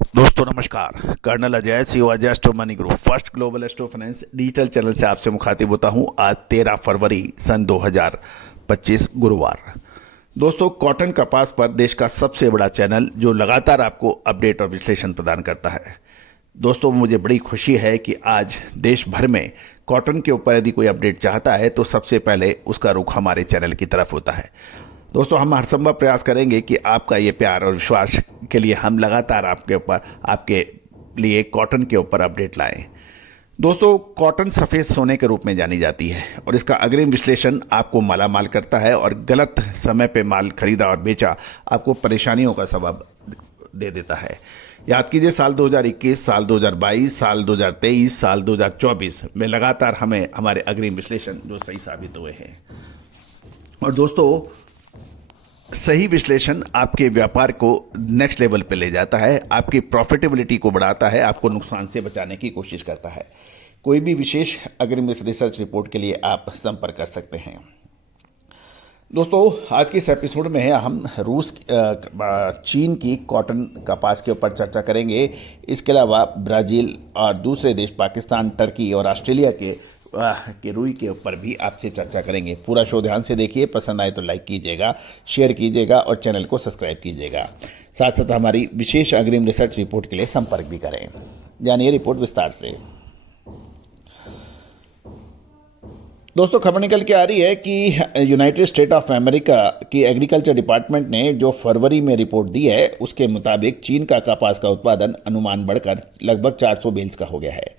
दोस्तों नमस्कार। Colonel Ajay CO Ajay astro money group first global astro finance digital channel से आपसे मुखातिब होता हूं। आज 13 फरवरी सन 2025 गुरुवार। दोस्तों, कॉटन कपास पर देश का सबसे बड़ा चैनल जो लगातार आपको अपडेट और विश्लेषण प्रदान करता है। दोस्तों, मुझे बड़ी खुशी है कि आज देश भर में कॉटन के ऊपर यदि कोई अपडेट चाहता है तो सबसे पहले उसका रुख हमारे चैनल की तरफ होता है। दोस्तों, हम हर संभव प्रयास करेंगे कि आपका ये प्यार और विश्वास के लिए हम लगातार आपके लिए कॉटन के ऊपर अपडेट लाएं। दोस्तों, कॉटन सफ़ेद सोने के रूप में जानी जाती है और इसका अग्रिम विश्लेषण आपको मालामाल करता है और गलत समय पे माल खरीदा और बेचा आपको परेशानियों का सबब दे देता है। याद कीजिए, साल 2021, साल 2022, साल 2023, साल 2024 में लगातार हमें हमारे अग्रिम विश्लेषण जो सही साबित हुए हैं। और दोस्तों, सही विश्लेषण आपके व्यापार को नेक्स्ट लेवल पे ले जाता है, आपकी प्रॉफिटेबिलिटी को बढ़ाता है, आपको नुकसान से बचाने की कोशिश करता है। कोई भी विशेष अग्रिम रिसर्च रिपोर्ट के लिए आप संपर्क कर सकते हैं। दोस्तों, आज के इस एपिसोड में हम चीन की कॉटन कपास के ऊपर चर्चा करेंगे। इसके अलावा ब्राज़ील और दूसरे देश पाकिस्तान, टर्की और ऑस्ट्रेलिया के रुई के ऊपर भी आपसे चर्चा करेंगे। पूरा शो ध्यान से देखिए, पसंद आए तो लाइक कीजिएगा, शेयर कीजिएगा और चैनल को सब्सक्राइब कीजिएगा। साथ साथ हमारी विशेष अग्रिम रिसर्च रिपोर्ट के लिए संपर्क भी करें। जानिए रिपोर्ट विस्तार से। दोस्तों, खबर निकल के आ रही है कि यूनाइटेड स्टेट ऑफ अमेरिका की एग्रीकल्चर डिपार्टमेंट ने जो फरवरी में रिपोर्ट दी है उसके मुताबिक चीन का कपास का उत्पादन अनुमान बढ़कर लगभग 400 बेल्स का हो गया है।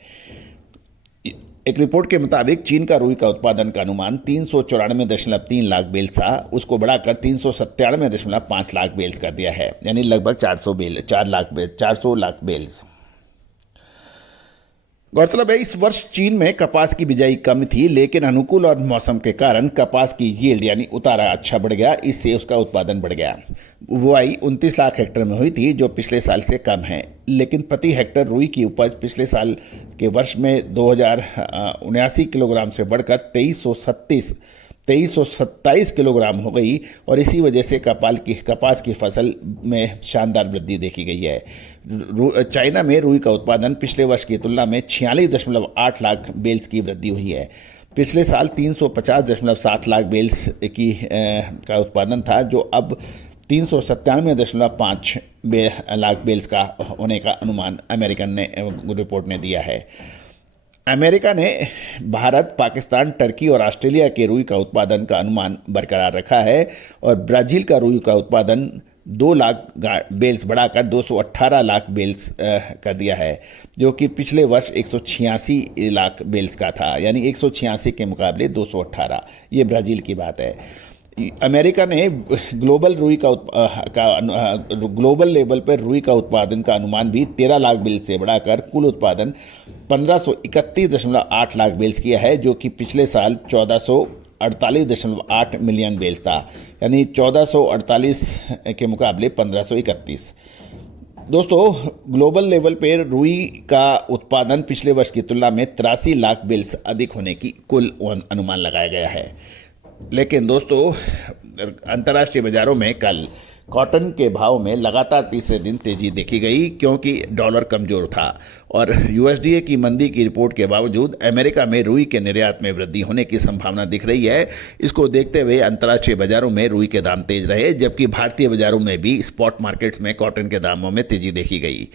एक रिपोर्ट के मुताबिक चीन का रुई का उत्पादन का अनुमान 394.3 लाख बेल्स था, उसको बढ़ाकर 397.5 लाख बेल्स कर दिया है, यानी लगभग 400 लाख बेल्स। गौरतलब है, इस वर्ष चीन में कपास की बिजाई कम थी, लेकिन अनुकूल और मौसम के कारण कपास की यील्ड यानी उतारा अच्छा बढ़ गया, इससे उसका उत्पादन बढ़ गया। बुआई 29 लाख हेक्टेयर में हुई थी, जो पिछले साल से कम है, लेकिन प्रति हेक्टेयर रुई की उपज पिछले साल के वर्ष में 2079 किलोग्राम से बढ़कर 2327 किलोग्राम हो गई और इसी वजह से कपास की फसल में शानदार वृद्धि देखी गई है। चाइना में रुई का उत्पादन पिछले वर्ष की तुलना में 46.8 लाख बेल्स की वृद्धि हुई है। पिछले साल 350.7 लाख बेल्स का उत्पादन था, जो अब 397.5 लाख बेल्स का होने का अनुमान अमेरिकन रिपोर्ट ने दिया है। अमेरिका ने भारत, पाकिस्तान, टर्की और ऑस्ट्रेलिया के रुई का उत्पादन का अनुमान बरकरार रखा है और ब्राज़ील का रुई का उत्पादन 2 लाख बेल्स बढ़ाकर 218 लाख बेल्स कर दिया है, जो कि पिछले वर्ष 186 लाख बेल्स का था, यानी 186 के मुकाबले 218। ये ब्राज़ील की बात है। अमेरिका ने ग्लोबल लेवल पर रुई का उत्पादन का अनुमान भी 13 लाख बेल्स से बढ़ाकर कुल उत्पादन 1531.8 लाख बेल्स किया है, जो कि पिछले साल 1448.8 मिलियन बेल्स था, यानी 1448 के मुकाबले 1531। दोस्तों, ग्लोबल लेवल पर रुई का उत्पादन पिछले वर्ष की तुलना में 83 लाख बेल्स अधिक होने की कुल अनुमान लगाया गया है। लेकिन दोस्तों, अंतर्राष्ट्रीय बाजारों में कल कॉटन के भाव में लगातार तीसरे दिन तेजी देखी गई, क्योंकि डॉलर कमजोर था और यूएसडीए की मंदी की रिपोर्ट के बावजूद अमेरिका में रुई के निर्यात में वृद्धि होने की संभावना दिख रही है। इसको देखते हुए अंतर्राष्ट्रीय बाजारों में रुई के दाम तेज रहे, जबकि भारतीय बाजारों में भी स्पॉट मार्केट्स में कॉटन के दामों में तेजी देखी गई।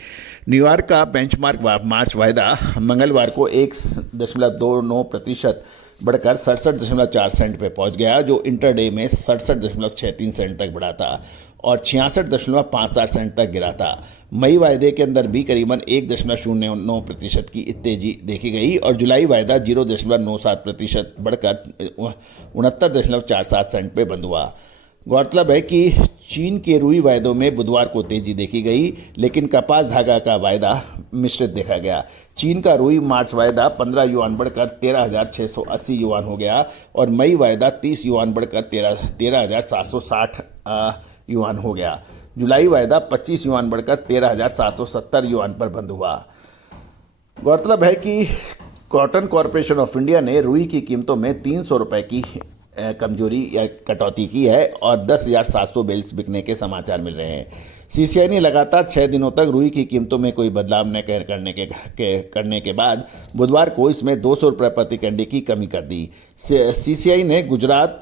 न्यूयॉर्क का बेंचमार्क मार्च वायदा मंगलवार को 1.29% बढ़कर 67.4 सेंट पे पहुंच गया, जो इंटरडे में 67.63 सेंट तक बढ़ा था और 66.57 सेंट तक गिरा था। मई वायदे के अंदर भी करीबन 1.09% की तेजी देखी गई और जुलाई वायदा 0.97% बढ़कर 69.47 सेंट पे बंद हुआ। गौरतलब है कि चीन के रुई वायदों में बुधवार को तेजी देखी गई, लेकिन कपास धागा का वायदा मिश्रित देखा गया। चीन का रुई मार्च वायदा 15 युआन बढ़कर 13,680 युआन हो गया और मई वायदा 30 युआन बढ़कर 13,760 युआन हो गया। जुलाई वायदा 25 युआन बढ़कर 13,770 युआन पर बंद हुआ। गौरतलब है कि कॉटन कॉरपोरेशन ऑफ इंडिया ने रुई की कीमतों में 300 रुपये की कमजोरी या कटौती की है और 10,700 बेल्स बिकने के समाचार मिल रहे हैं। सीसीआई ने लगातार 6 दिनों तक रुई की कीमतों में कोई बदलाव न करने के बाद बुधवार को इसमें 200 रुपये प्रति कैंडी की कमी कर दी। सीसीआई ने गुजरात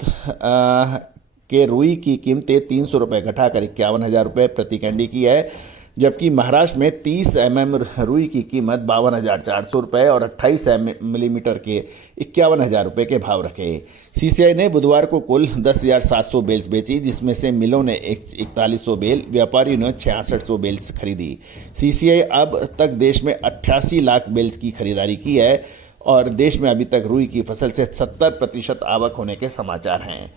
के रुई की कीमतें 300 रुपये घटाकर 51,000 रुपये प्रति कैंडी की है, जबकि महाराष्ट्र में 30 mm रुई की कीमत 52,400 रुपये और 28 मिलीमीटर के 51,000 रुपये के भाव रखे। सीसीआई ने बुधवार को कुल 10,700 बेल्स बेची, जिसमें से मिलों ने 4100 बेल, व्यापारियों ने 6600 बेल्स खरीदी। सीसीआई अब तक देश में 88 लाख बेल्स की खरीदारी की है और देश में अभी तक रुई की फसल से 70% आवक होने के समाचार हैं।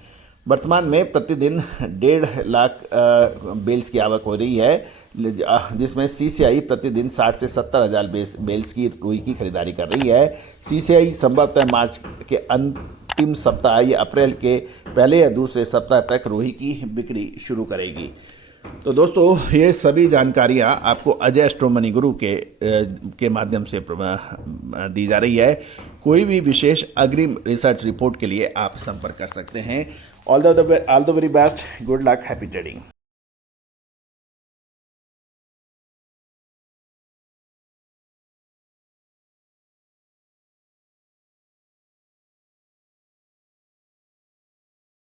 वर्तमान में प्रतिदिन 1.5 लाख बेल्स की आवक हो रही है, जिसमें सीसीआई प्रतिदिन 60 से 70 हज़ार बेल्स की रुई की खरीदारी कर रही है। सीसीआई संभवतः मार्च के अंतिम सप्ताह या अप्रैल के पहले या दूसरे सप्ताह तक रुई की बिक्री शुरू करेगी। तो दोस्तों, ये सभी जानकारियाँ आपको अजय एस्ट्रो मनी गुरु के माध्यम से दी जा रही है। कोई भी विशेष अग्रिम रिसर्च रिपोर्ट के लिए आप संपर्क कर सकते हैं। All the very best, good luck, happy trading.